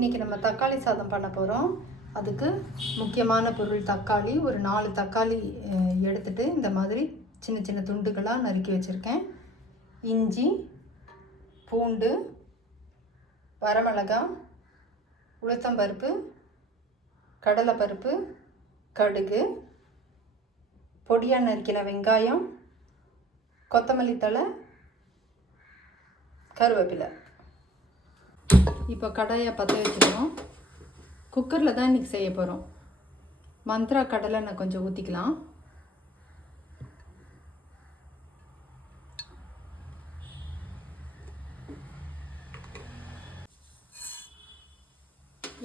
இன்றைக்கி நம்ம தக்காளி சாதம் பண்ண போகிறோம். அதுக்கு முக்கியமான பொருள் தக்காளி. ஒரு 4 தக்காளி எடுத்துகிட்டு இந்த மாதிரி சின்ன சின்ன துண்டுகளாக நறுக்கி வச்சுருக்கேன். இஞ்சி, பூண்டு, வரமிளகாய், உளுத்தம்பருப்பு, கடலைப்பருப்பு, கடுகு, பொடியாக நறுக்கின வெங்காயம், கொத்தமல்லி தழை, கருவேப்பிலை. இப்போ கடாயை பற்ற வச்சுக்கிறோம். குக்கரில் தான் இன்றைக்கி செய்ய போகிறோம். மந்த்ரா கடலை நான் கொஞ்சம் ஊற்றிக்கலாம்.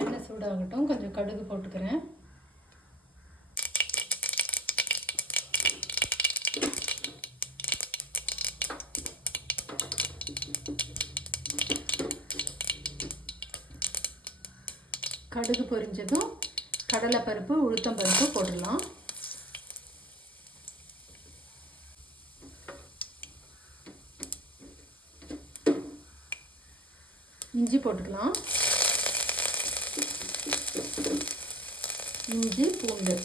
எண்ணெய் சூடாகட்டும். கொஞ்சம் கடுகு போட்டுக்கிறேன். கடுகு பொரிஞ்சதும் கடலைப்பருப்பு, உளுத்தம்பருப்பு போட்டுடலாம். இஞ்சி போட்டுக்கலாம். இஞ்சி, பூண்டு,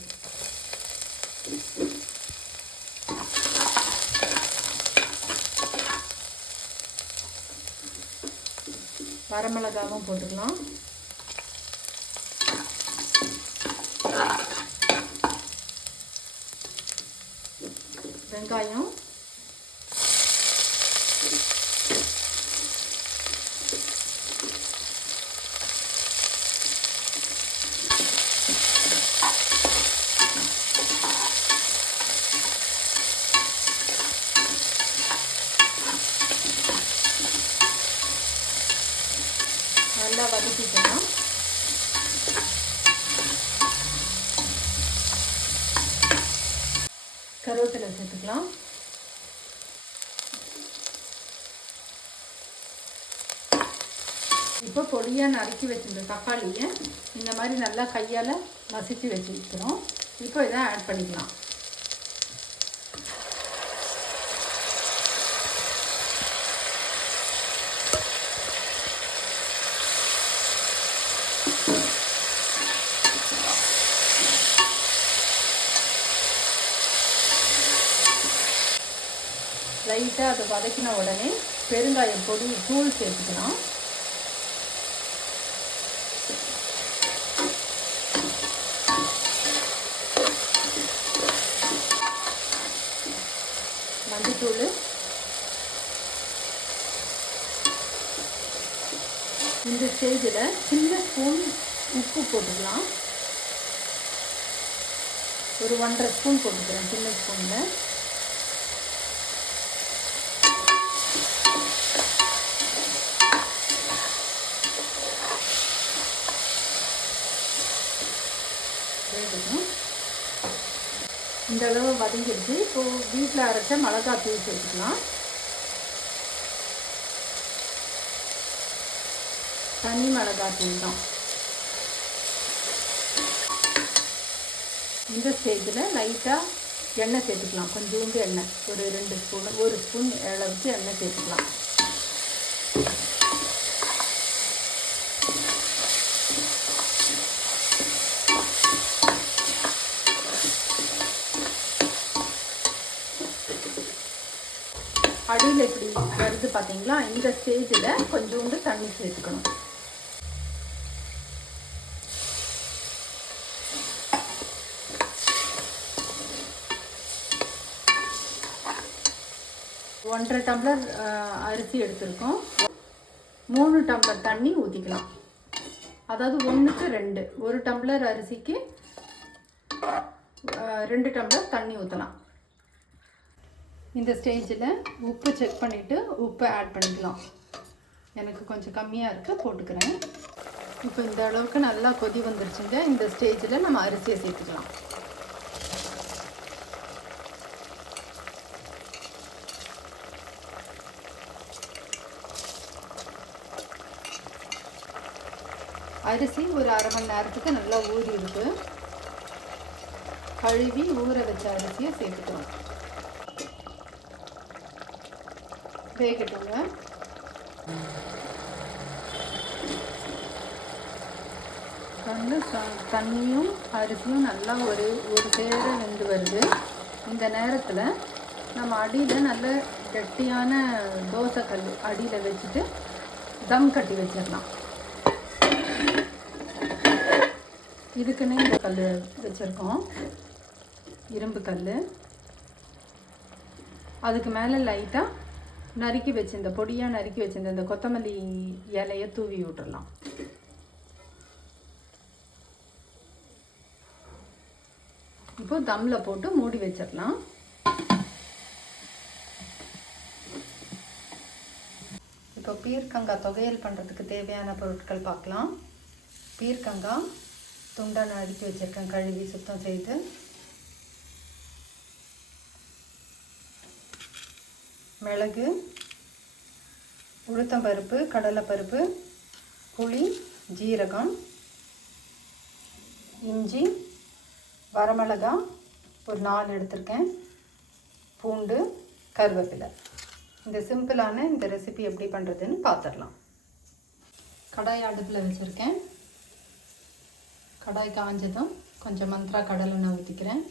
வரமிளகாவும் போட்டுக்கலாம். வெங்காயம், நல்லா வதக்கிக்கலாம். கருவேப்பிலை சேர்த்துக்கலாம். இப்போ பொடியாக நறுக்கி வச்சிருந்த தக்காளியை இந்த மாதிரி நல்லா கையால் மசிச்சு வச்சுக்கிறோம். இப்போ இதை ஆட் பண்ணிக்கலாம். லைட்டாக அதை வதக்கின உடனே பெருங்காயம் பொடி தூள் சேர்த்துக்கலாம். மஞ்சத்தூள், இந்த ஸ்டேஜில் சின்ன ஸ்பூன் உப்பு போட்டுக்கலாம். ஒரு 1.5 ஸ்பூன் போட்டுக்கிறேன் சின்ன ஸ்பூனில். இந்த அளவு வதங்கிடுச்சு. இப்போது வீட்டில் அரைச்ச மிளகாய் தூள் சேர்த்துக்கலாம். தனி மிளகாய் தூள் தான். இந்த ஸ்டேஜில் லைட்டாக எண்ணெய் சேர்த்துக்கலாம். கொஞ்சோண்டு எண்ணெய், ஒரு 2 ஸ்பூன், 1 ஸ்பூன் அளவுக்கு எண்ணெய் சேர்த்துக்கலாம். அடியில் இப்படி வருது பார்த்தீங்களா? இந்த ஸ்டேஜில் கொஞ்சோண்டு தண்ணி சேர்த்துக்கணும். ஒன்றரை டம்ளர் அரிசி எடுத்துருக்கோம். 3 டம்ளர் தண்ணி ஊற்றிக்கலாம். அதாவது 1க்கு 2, 1 டம்ளர் அரிசிக்கு 2 டம்ளர் தண்ணி ஊற்றலாம். இந்த ஸ்டேஜில் உப்பு செக் பண்ணிவிட்டு உப்பை ஆட் பண்ணிக்கலாம். எனக்கு கொஞ்சம் கம்மியாக இருக்குது, போட்டுக்கிறேன். இப்போ இந்த அளவுக்கு நல்லா கொதி வந்துருச்சுங்க. இந்த ஸ்டேஜில் நம்ம அரிசியை சேர்த்துக்கலாம். அரிசி ஒரு 1/2 மணி நேரத்துக்கு நல்லா ஊறி இருக்கு. கழுவி ஊற வச்ச அரிசியை சேர்த்துக்கிறோம். வேகட்டுங்க. வந்து தண்ணியும் அரிசியும் நல்லா ஒரு சேர வெந்து வருது. இந்த நேரத்தில் நம்ம அடியில் நல்ல கெட்டியான தோசைக்கல் அடியில் வச்சுட்டு தம் கட்டி வச்சிடலாம். இதுக்குன்னு இந்த கல் வச்சுருக்கோம், இரும்பு கல். அதுக்கு மேலே லைட்டாக நறுக்கி வச்சிருந்த பொடியாக நறுக்கி வச்சிருந்த இந்த கொத்தமல்லி இலையை தூவி விட்டுடலாம். இப்போ தம்மில் போட்டு மூடி வச்சிடலாம். இப்போ பீர்க்கங்காய் துவையல் பண்ணுறதுக்கு தேவையான பொருட்கள் பார்க்கலாம். பீர்க்கங்காய் துண்டாக நறுக்கி வச்சுருக்கேன், கழுவி சுத்தம் செய்து. மிளகு, உளுத்தம்பருப்பு, கடலைப்பருப்பு, புளி, ஜீரகம், இஞ்சி, வரமிளகாய் ஒரு 4 எடுத்திருக்கேன், பூண்டு, கருவேப்பிலை. இந்த சிம்பிளான இந்த ரெசிபி எப்படி பண்ணுறதுன்னு பார்த்துடலாம். கடாய் அடுப்பில் வச்சுருக்கேன். கடாய் காஞ்சதும் கொஞ்சம் மந்த்ரா கடலெண்ணெய் ஊற்றிக்கிறேன்.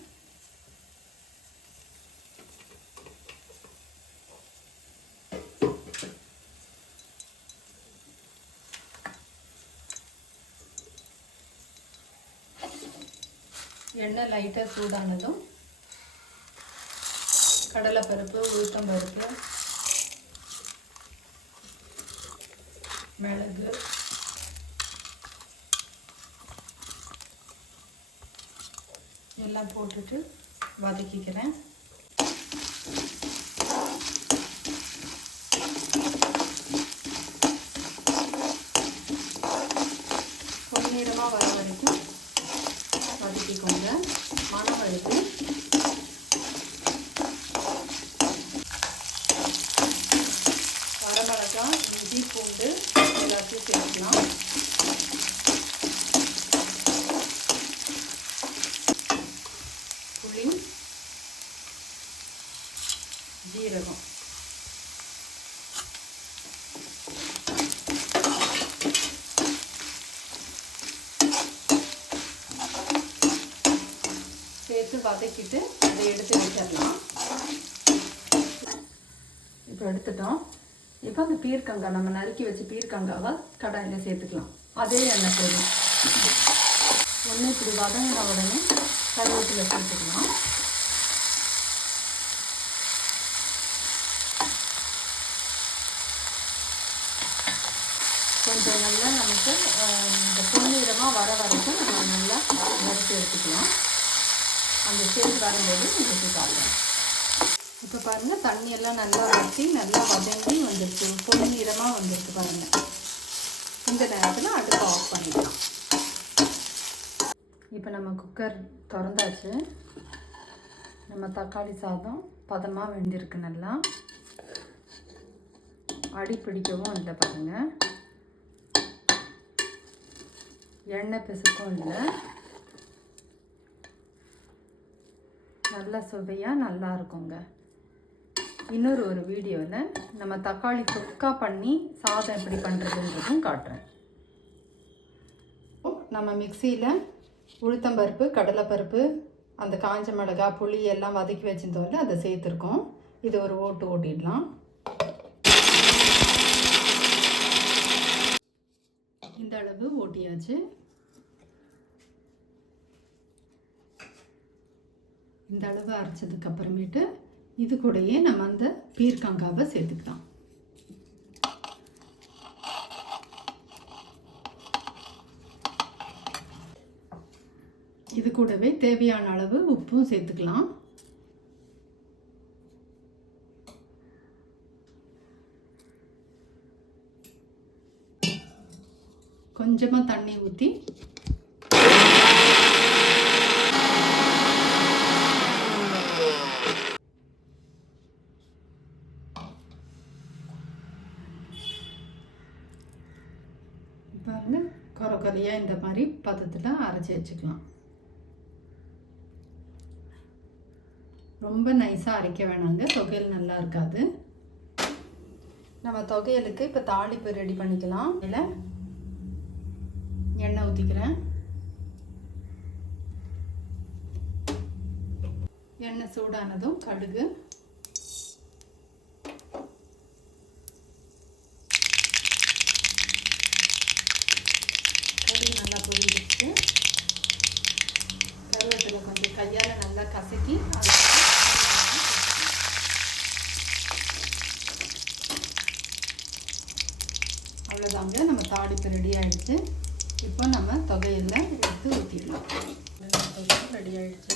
எண்ணெய் லைட்டாக சூடானதும் கடலைப்பருப்பு, உளுத்தம்பருப்பு, மிளகு, எல்லாம் போட்டுட்டு வதக்கிக்கிறேன். பொன்னிறமாக வர வரைக்கும் வதக்கிக்கோங்க. மணம் வருது. வரமிளகாய், இஞ்சி, பூண்டு எல்லாத்தையும் சேர்க்கலாம். புளி, ஜீரகம், சேர்த்து வதக்கிட்டு அதை எடுத்து வச்சிடலாம். இப்போ எடுத்துட்டோம். இப்போ அந்த பீர்க்கங்காய் நம்ம நறுக்கி வச்சு பீர்க்கங்காவை கடாயில் சேர்த்துக்கலாம். அதே எண்ணெய் போதும். ஒன்று இப்படி வதங்கின உடனே கருவேப்பிலை சேர்த்துக்கலாம். கொஞ்சம் நல்லா நமக்கு இந்த பொன்னிறமாக வர வரைக்கும் நம்ம நல்லா வறுத்து எடுத்துக்கலாம். அந்த ஸ்டேஜ் வரும்போது உங்களுக்கு பாருங்கள். இப்போ பாருங்கள், தண்ணியெல்லாம் நல்லா வற்றி நல்லா வதங்கி வந்துருக்கு, பொன்னிறமாக வந்துருக்கு பாருங்கள். இந்த நேரத்தில் அடுப்பை ஆஃப் பண்ணிக்கலாம். இப்போ நம்ம குக்கர் திறந்தாச்சு. நம்ம தக்காளி சாதம் பதமாக வெந்திருக்கு. நல்லா அடி பிடிக்கவும் இல்லை பாருங்கள், எண்ணெய் பிசுக்கும் இல்லை. நல்லா சுவையாக நல்லா இருக்குங்க. இன்னொரு வீடியோவில் நம்ம தக்காளி தொக்கா பண்ணி சாதம் எப்படி பண்ணுறதுன்றதும் காட்டுறேன். நம்ம மிக்சியில் உளுத்தம்பருப்பு, கடலைப்பருப்பு, அந்த காஞ்ச மிளகாய், புளி எல்லாம் வதக்கி வச்சிருந்தோம்ல, அதை சேர்த்துருக்கோம். இது ஒரு ஓட்டு ஓட்டிடலாம். இந்த அளவு ஓட்டியாச்சு. இந்த அளவு அரைச்சதுக்கு அப்புறமேட்டு இது கூடயே நம்ம அந்த பீர்க்கங்காவை சேர்த்துக்கலாம். இது கூடவே தேவையான அளவு உப்பும் சேர்த்துக்கலாம். கொஞ்சமாக தண்ணி ஊற்றி பாருங்க, கொரையாக இந்த மாதிரி பதத்தில் அரைச்சி வச்சுக்கலாம். ரொம்ப நைஸாக அரைக்க வேணாங்க, தொகையல் நல்லா இருக்காது. நம்ம தொகையலுக்கு இப்போ தாளிப்பு ரெடி பண்ணிக்கலாம். இதில் எண்ணெய் ஊற்றிக்கிறேன். எண்ணெய் சூடானதும் கடுகு, நல்லா பொரிஞ்சிச்சு. கருவேப்பிலை கொஞ்சம் கையால் நல்லா கசக்கி அவ்வளோதாங்க, நம்ம தாளிப்பு ரெடி ஆகிடுச்சு. இப்போ நம்ம தொகையெல்லாம் எடுத்து ஊற்றிடலாம். ரெடி ஆகிடுச்சு.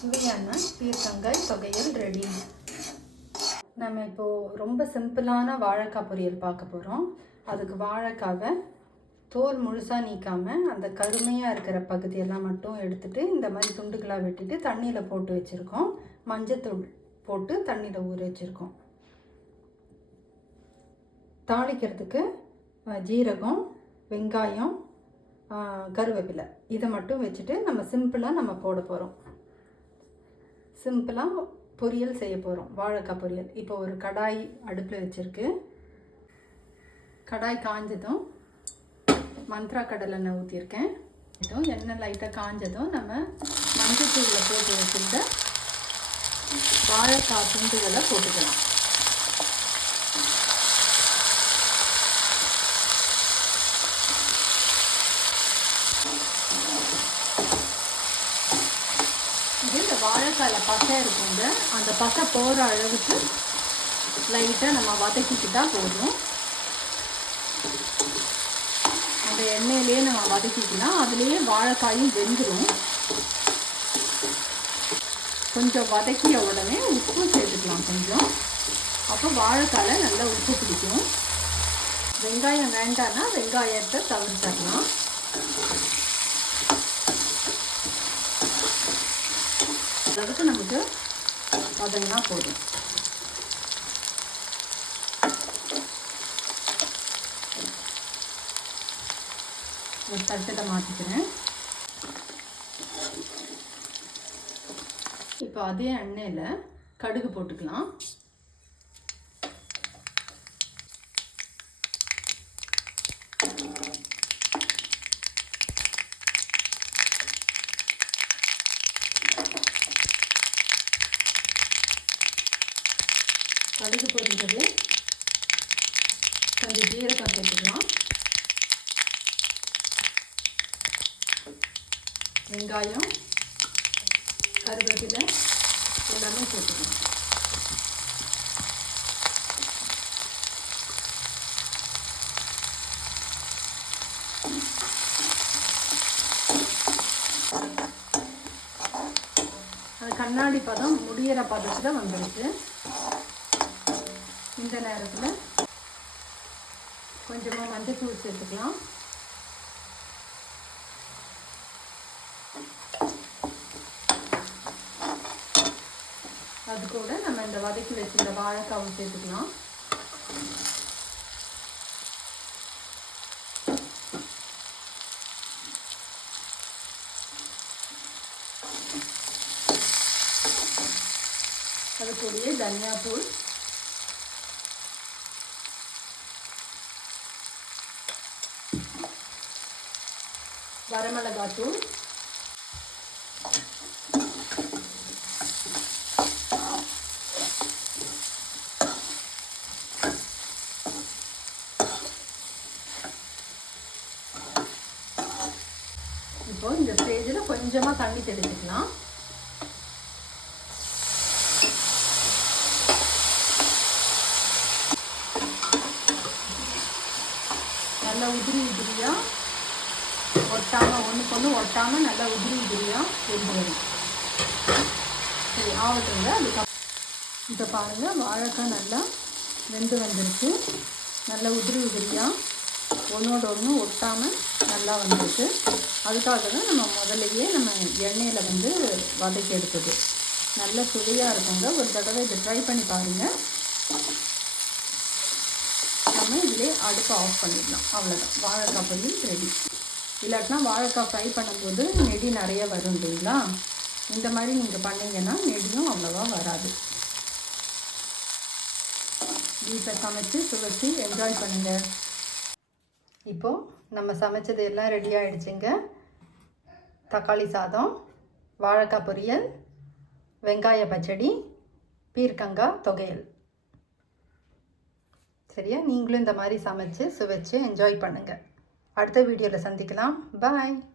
சுவையான பீர்க்கங்காய் தொகையல் ரெடி. நம்ம இப்போது ரொம்ப சிம்பிளான வாழைக்காய் பொரியல் பார்க்க போகிறோம். அதுக்கு வாழைக்காவை தோல் முழுசாக நீக்காமல் அந்த கருமையாக இருக்கிற பகுதியெல்லாம் மட்டும் எடுத்துகிட்டு இந்த மாதிரி துண்டுகளாக வெட்டிட்டு தண்ணியில் போட்டு வச்சுருக்கோம். மஞ்சத்தூள் போட்டு தண்ணியில் ஊற வச்சுருக்கோம். தாளிக்கிறதுக்கு ஜீரகம், வெங்காயம், கருவேப்பிலை இதை மட்டும் வச்சுட்டு நம்ம சிம்பிளாக போட போகிறோம். சிம்பிளாக பொரியல் செய்ய போகிறோம், வாழைக்காய் பொரியல். இப்போ ஒரு கடாய் அடுப்பில் வச்சுருக்கு. கடாய் காஞ்சதும் மந்த்ரா கடலெண்ணெய் ஊற்றிருக்கேன். எண்ணெய் லைட்டாக காஞ்சதும் நம்ம மஞ்சத்தூளில் போட்டு வச்சுருந்த வாழைக்காய் துண்டுகளை போட்டுக்கலாம். இந்த வாழைக்காயில் பசை இருக்குங்க, அந்த பசை போகிற அளவுக்கு லைட்டாக நம்ம வதக்கிக்கிட்டால் போதும். அந்த எண்ணெயிலே நம்ம வதக்கிக்கலாம், அதுலேயே வாழைக்காயும் வெந்துடும். கொஞ்சம் வதக்கிய உடனே உப்பு சேர்த்துக்கலாம் கொஞ்சம். அப்போ வாழைக்காயில் நல்லா உப்பு பிடிக்கும். வெங்காயம் வேண்டான்னா வெங்காயத்தை தவிர்த்தரலாம். அதுக்கு நமக்கு வதங்கினா போதும். ஒரு தட்டத்தை மாற்றிக்கிறேன். இப்போ அதே எண்ணெயில் கடுகு போட்டுக்கலாம். கடுகு பொரிஞ்சது கொஞ்சம் ஜீரகம் சேர்த்துக்கலாம். வெங்காயம், கருவேப்பிலை எல்லாமே சேர்த்துக்கலாம். அது கண்ணாடி பதம் முடிகிற பதத்தில் வந்துடுச்சு. இந்த நேரத்தில் கொஞ்சமாக மஞ்சத்தூள் சேர்த்துக்கலாம். அது கூட நம்ம இந்த வதக்கி வச்சிருந்த வாழைக்காவும் சேர்த்துக்கலாம். அது கூடயே தனியாத்தூள், வரமிளகாத்தூள், இப்போ இந்த ஸ்டேஜில் கொஞ்சமாக தண்ணி தெளிச்சுக்கலாம். நல்லா உதிரி உதிரியாக ஒட்டாமல், ஒன்றுக்கு ஒன்று ஒட்டாமல் நல்லா உதிரி உதிரியாக வெந்து வரும். சரி ஆகட்டுங்க. அதுக்கப்புறம் இப்போ பாருங்கள், வாழைக்காய் நல்லா வெந்து வந்துருச்சு. நல்லா உதிரி உதிரியாக ஒன்றோட ஒன்று ஒட்டாமல் நல்லா வந்துருக்கு. அதுக்காக தான் நம்ம முதல்லையே நம்ம எண்ணெயில் வதக்கி எடுத்தது. நல்ல சுவையாக இருக்குங்க. ஒரு தடவை இதை ட்ரை பண்ணி பாருங்கள். நம்ம இதிலே அடுப்பை ஆஃப் பண்ணிடலாம். அவ்வளோதான், வாழைக்காய் பொரியல் ரெடி. இல்லாட்டினா வாழைக்காய் ஃப்ரை பண்ணும்போது நெடி நிறைய வரும் இல்லைங்களா? இந்த மாதிரி நீங்கள் பண்ணிங்கன்னா நெடியும் அவ்வளோவா வராது. வீட்டில் சமைச்சு சுவைச்சு என்ஜாய் பண்ணுங்கள். இப்போது நம்ம சமைச்சது எல்லாம் ரெடி ஆகிடுச்சிங்க. தக்காளி சாதம், வாழைக்காய் பொரியல், வெங்காய பச்சடி, பீர்க்கங்காய் தொகையல். சரியா? நீங்களும் இந்த மாதிரி சமைச்சு சுவைச்சு என்ஜாய் பண்ணுங்கள். அடுத்த வீடியோவில் சந்திக்கலாம். பாய்.